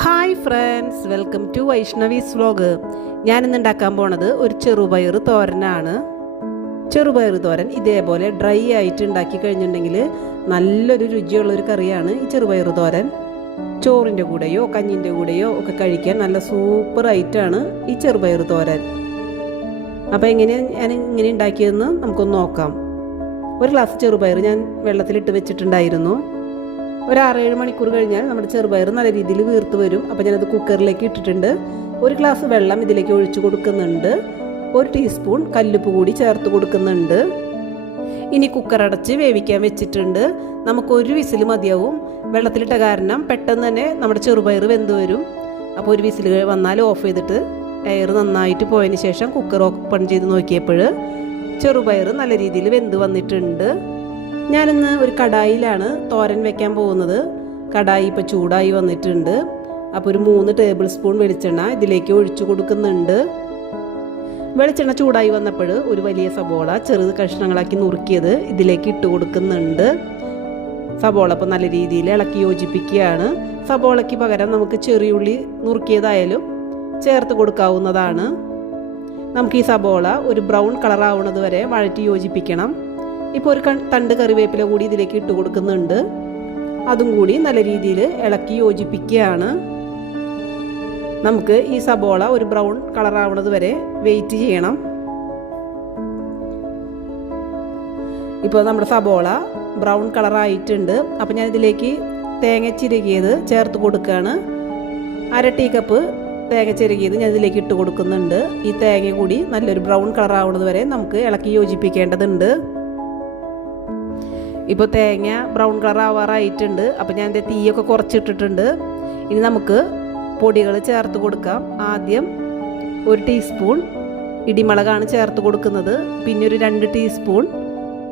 Hi friends welcome to Vaishnavi's vlog ഞാനിന്ന് ഉണ്ടാക്കാൻ പോണത് ഒരു ചെറുപയർ തോരനാണ്. ചെറുപയർ തോരൻ ഇതേപോലെ ഡ്രൈ ആയിട്ട് ഉണ്ടാക്കി കഴിഞ്ഞിട്ടുണ്ടെങ്കിൽ നല്ലൊരു രുചിയുള്ളൊരു കറിയാണ് ഈ ചെറുപയർ തോരൻ. ചോറിന്റെ കൂടെയോ കഞ്ഞിന്റെ കൂടെയോ ഒക്കെ കഴിക്കാൻ നല്ല സൂപ്പർ ആയിട്ടാണ് ഈ ചെറുപയർ തോരൻ. അപ്പോൾ എങ്ങനെയാണ് ഞാൻ ഇങ്ങനെ ഉണ്ടാക്കിയതെന്ന് നമുക്കൊന്ന് നോക്കാം. ഒരു ഗ്ലാസ് ചെറുപയർ ഞാൻ വെള്ളത്തിലിട്ട് വെച്ചിട്ടുണ്ടായിരുന്നു. ഒരു ആറേഴ് മണിക്കൂർ കഴിഞ്ഞാൽ നമ്മുടെ ചെറുപയർ നല്ല രീതിയിൽ വീർത്ത് വരും. അപ്പോൾ ഞാനത് കുക്കറിലേക്ക് ഇട്ടിട്ടുണ്ട്. ഒരു ഗ്ലാസ് വെള്ളം ഇതിലേക്ക് ഒഴിച്ചു കൊടുക്കുന്നുണ്ട്. ഒരു ടീസ്പൂൺ കല്ലുപ്പ് കൂടി ചേർത്ത് കൊടുക്കുന്നുണ്ട്. ഇനി കുക്കർ അടച്ച് വേവിക്കാൻ വെച്ചിട്ടുണ്ട്. നമുക്ക് ഒരു വിസിൽ മതിയാവും. വെള്ളത്തിലിട്ട കാരണം പെട്ടെന്ന് തന്നെ നമ്മുടെ ചെറുപയർ വെന്ത് വരും. അപ്പോൾ ഒരു വിസിൽ വന്നാൽ ഓഫ് ചെയ്തിട്ട് എയർ നന്നായിട്ട് പോയതിന് ശേഷം കുക്കർ ഓപ്പൺ ചെയ്ത് നോക്കിയപ്പോൾ ചെറുപയർ നല്ല രീതിയിൽ വെന്ത് വന്നിട്ടുണ്ട്. ഞാനിന്ന് ഒരു കടായിലാണ് തോരൻ വെക്കാൻ പോകുന്നത്. കടായി ഇപ്പോൾ ചൂടായി വന്നിട്ടുണ്ട്. അപ്പോൾ ഒരു മൂന്ന് ടേബിൾ സ്പൂൺ വെളിച്ചെണ്ണ ഇതിലേക്ക് ഒഴിച്ചു കൊടുക്കുന്നുണ്ട്. വെളിച്ചെണ്ണ ചൂടായി വന്നപ്പോൾ ഒരു വലിയ സബോള ചെറുത് കഷ്ണങ്ങളാക്കി നുറുക്കിയത് ഇതിലേക്ക് ഇട്ട് കൊടുക്കുന്നുണ്ട്. സബോള ഇപ്പോൾ നല്ല രീതിയിൽ ഇളക്കി യോജിപ്പിക്കുകയാണ്. സബോളയ്ക്ക് പകരം നമുക്ക് ചെറിയുള്ളി നുറുക്കിയതായാലും ചേർത്ത് കൊടുക്കാവുന്നതാണ്. നമുക്ക് ഈ സബോള ഒരു ബ്രൗൺ കളറാവുന്നത് വരെ വഴറ്റി യോജിപ്പിക്കണം. ഇപ്പോൾ ഒരു തണ്ട് കറിവേപ്പില കൂടി ഇതിലേക്ക് ഇട്ട് കൊടുക്കുന്നുണ്ട്. അതും കൂടി നല്ല രീതിയിൽ ഇളക്കി യോജിപ്പിക്കുകയാണ്. നമുക്ക് ഈ സബോള ഒരു ബ്രൗൺ കളർ ആവുന്നത് വരെ വെയിറ്റ് ചെയ്യണം. ഇപ്പോൾ നമ്മുടെ സബോള ബ്രൗൺ കളർ ആയിട്ടുണ്ട്. അപ്പോൾ ഞാൻ ഇതിലേക്ക് തേങ്ങ ചിരകിയത് ചേർത്ത് കൊടുക്കുകയാണ്. അര ടീ കപ്പ് തേങ്ങ ചിരകിയത് ഞാൻ ഇതിലേക്ക് ഇട്ട് കൊടുക്കുന്നുണ്ട്. ഈ തേങ്ങ കൂടി നല്ലൊരു ബ്രൗൺ കളർ ആവുന്നത് വരെ നമുക്ക് ഇളക്കി യോജിപ്പിക്കേണ്ടതുണ്ട്. ഇപ്പോൾ തേങ്ങ ബ്രൗൺ കളർ ആവാറായിട്ടുണ്ട്. അപ്പോൾ ഞാൻ എന്റെ തീയൊക്കെ കുറച്ചിട്ടിട്ടുണ്ട്. ഇനി നമുക്ക് പൊടികൾ ചേർത്ത് കൊടുക്കാം. ആദ്യം ഒരു ടീസ്പൂൺ ഇടിമുളകാണ് ചേർത്ത് കൊടുക്കുന്നത്. പിന്നെ ഒരു രണ്ട് ടീസ്പൂൺ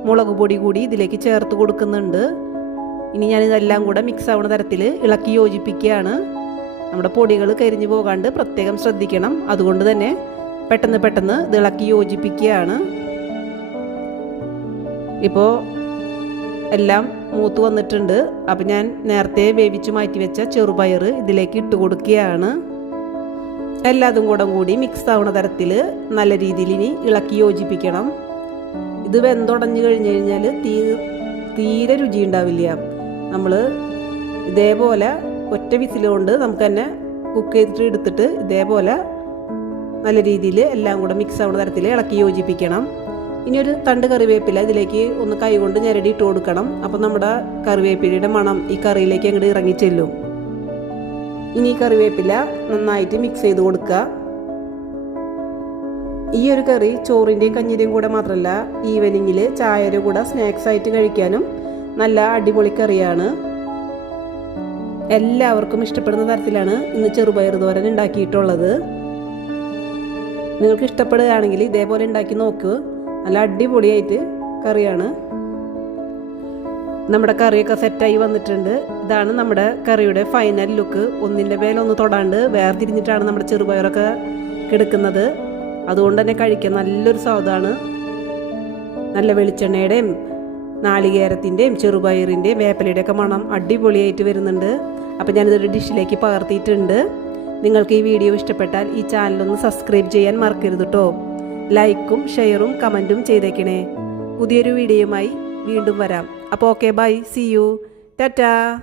മുളക് പൊടി കൂടി ഇതിലേക്ക് ചേർത്ത് കൊടുക്കുന്നുണ്ട്. ഇനി ഞാൻ ഇതെല്ലാം കൂടെ മിക്സ് ആവുന്ന തരത്തിൽ ഇളക്കി യോജിപ്പിക്കുകയാണ്. നമ്മുടെ പൊടികൾ കരിഞ്ഞു പോകാണ്ട് പ്രത്യേകം ശ്രദ്ധിക്കണം. അതുകൊണ്ട് തന്നെ പെട്ടെന്ന് പെട്ടെന്ന് ഇത് ഇളക്കി യോജിപ്പിക്കുകയാണ്. ഇപ്പോൾ എല്ലാം മൂത്ത് വന്നിട്ടുണ്ട്. അപ്പം ഞാൻ നേരത്തെ വേവിച്ച് മാറ്റി വെച്ച ചെറുപയർ ഇതിലേക്ക് ഇട്ട് കൊടുക്കുകയാണ്. എല്ലാതും കൂടെ കൂടി മിക്സ് ആവുന്ന തരത്തിൽ നല്ല രീതിയിൽ ഇനി ഇളക്കി യോജിപ്പിക്കണം. ഇത് വെന്തുടഞ്ഞു കഴിഞ്ഞു കഴിഞ്ഞാൽ തീ തീരെ രുചി ഉണ്ടാവില്ല. നമ്മൾ ഇതേപോലെ ഒറ്റ വിസിലുകൊണ്ട് നമുക്ക് തന്നെ കുക്ക് ചെയ്തിട്ട് എടുത്തിട്ട് ഇതേപോലെ നല്ല രീതിയിൽ എല്ലാം കൂടെ മിക്സ് ആവുന്ന തരത്തിൽ ഇളക്കി യോജിപ്പിക്കണം. ഇനി ഒരു തണ്ട് കറിവേപ്പില ഇതിലേക്ക് ഒന്ന് കൈകൊണ്ട് ഞരടി ഇട്ട് കൊടുക്കണം. അപ്പം നമ്മുടെ കറിവേപ്പിലയുടെ മണം ഈ കറിയിലേക്ക് അങ്ങോട്ട് ഇറങ്ങി ചെല്ലും. ഇനി ഈ കറിവേപ്പില നന്നായിട്ട് മിക്സ് ചെയ്ത് കൊടുക്കുക. ഈ ഒരു കറി ചോറിന്റെയും കഞ്ഞിന്റെയും കൂടെ മാത്രമല്ല ഈവനിങ്ങിൽ ചായയുടെ കൂടെ സ്നാക്സ് ആയിട്ട് കഴിക്കാനും നല്ല അടിപൊളി കറിയാണ്. എല്ലാവർക്കും ഇഷ്ടപ്പെടുന്ന തരത്തിലാണ് ഇന്ന് ചെറുപയർ തോരൻ ഉണ്ടാക്കിയിട്ടുള്ളത്. നിങ്ങൾക്ക് ഇഷ്ടപ്പെടുകയാണെങ്കിൽ ഇതേപോലെ ഉണ്ടാക്കി നോക്കുക നല്ല അടിപൊളിയായിട്ട് കറിയാണ്. നമ്മുടെ കറിയൊക്കെ സെറ്റായി വന്നിട്ടുണ്ട്. ഇതാണ് നമ്മുടെ കറിയുടെ ഫൈനൽ ലുക്ക് ഒന്നിന്റെ മേലൊന്ന് തൊടാണ്ട് വേർതിരിഞ്ഞിട്ടാണ് നമ്മുടെ ചെറുപയറൊക്കെ കിടക്കുന്നത്. അതുകൊണ്ട് തന്നെ കഴിക്കാൻ നല്ലൊരു സ്വാദാണ്. നല്ല വെളിച്ചെണ്ണയുടെയും നാളികേരത്തിന്റെയും ചെറുപയറിന്റെയും വേപ്പലയുടെ ഒക്കെ മണം അടിപൊളിയായിട്ട് വരുന്നുണ്ട്. അപ്പം ഞാനിതൊരു ഡിഷിലേക്ക് പകർത്തിയിട്ടുണ്ട്. നിങ്ങൾക്ക് ഈ വീഡിയോ ഇഷ്ടപ്പെട്ടാൽ ഈ ചാനലൊന്ന് സബ്സ്ക്രൈബ് ചെയ്യാൻ മറക്കരുത് കേട്ടോ ലൈക്കും ഷെയറും കമന്റും ചെയ്തേക്കണേ. പുതിയൊരു വീഡിയോയുമായി വീണ്ടും വരാം. അപ്പോൾ okay bye. See you tata.